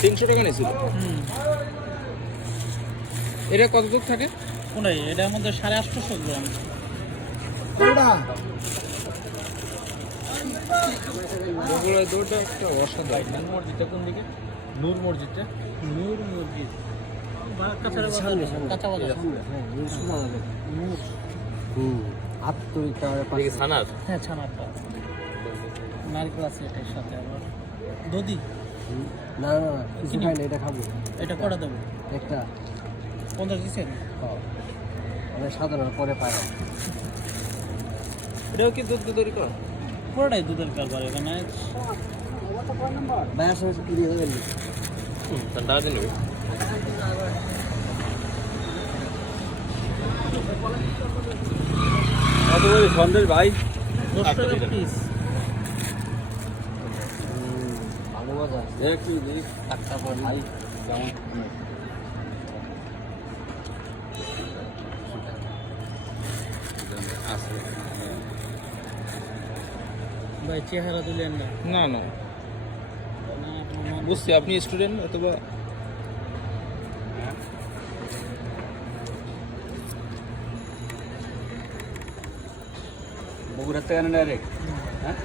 300 টাকা নিয়েছিল। এটা কত দূর থাকে? কোনটাই এটার মধ্যে 850 গ্রাম। বগুড়ার দৌড়টা একটা অসাধারণ। নূর মসজিদটা কোন দিকে? নূর মসজিদটা? নূর মসজিদ কাঁচা বাজার। ছানার? হ্যাঁ ছানারটা নারকেল আছে এটার সাথে আবার দধি। না না কিছু খাই না, এটা খাবো। এটা কটা দেবো? একটা 50 দিচ্ছেন? মানে সাধারণ পরে পাই। এটাও কি দুধ দিয়ে তৈরি করা? পুরোটাই দুধের কারবার এখানে। ভাইয়ের সঙ্গে কি দিয়ে গেলি? টাকা দিয়ে নেবে। কত বলি সন্দেশ ভাই? 10 টাকা পিস। ভালো মজা কি দেখ টাকা পর ভাই কেমন? ভাই চেহারা দিলেন না। না না বুঝছি আপনি স্টুডেন্ট অথবা বগুড়ার থেকে ডাইরেক্ট। হ্যাঁ